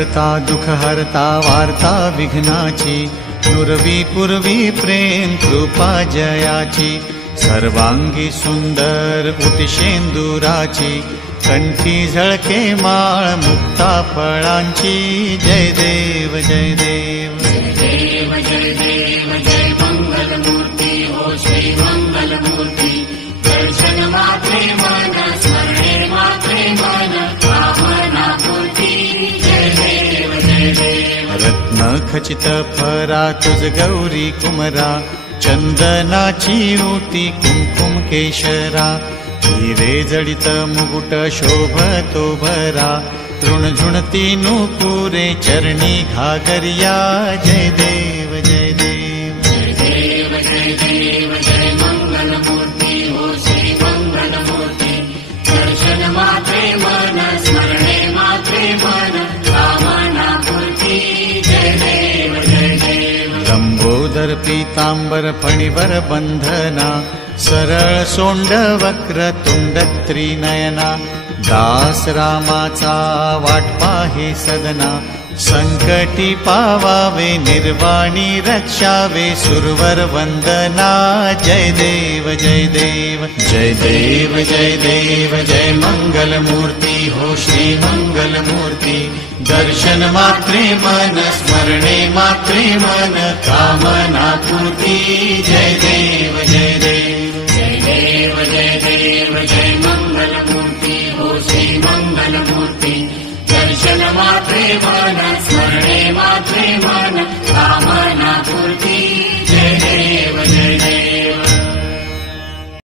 करता दुख हरता वार्ता विघ्नाची, नुरवी पूर्वी प्रेम कृपा जयाची, सर्वांगी सुंदर उतिशेंदुराची, कंठी झळके माळ मुक्ता फळांची। जय देव जय देव जय देव जय देव जय मंगलमूर्ती हो श्री मंगलमूर्ती। दर्शन मात्रे मन स्मरणे मात्रे मन कामना पूर्ती। जय देव जय देव रत्न खचित फरा तुझ गौरी कुमरा, चंदनाची ऊती कुंकुम केशरा, हिरे जडित मुकुट शोभतो भरा, तृणझुणती नूपुरे चरणी घागरिया। जय देव जय देव जय देव जय देव जय मंगलमूर्ती हो श्री मंगलमूर्ती। दर्शन मात्रे मन स्मरणे मात्रे मन कामना पूर्ती। जय देव जय देव लंबोदर पीतांबर फणीवर बंधना, सरळ सोंड वक्र तुंड त्रिनयना, दास रामाचा वाट पाहे सदना, संकटी पावावे निर्वाणी रक्षावे सुरवर वंदना। जय देव जय देव जय देव जय देव जय मंगलमूर्ती हो श्री मंगलमूर्ती। दर्शन मात्रे मन स्मरणे मात्रे मन कामना पूर्ती। जय देव जय देव जय देव जय देव जय मंगलमूर्ती हो श्री मंगलमूर्ती। दर्शन मात्रे मन स्मरणे मात्रे मन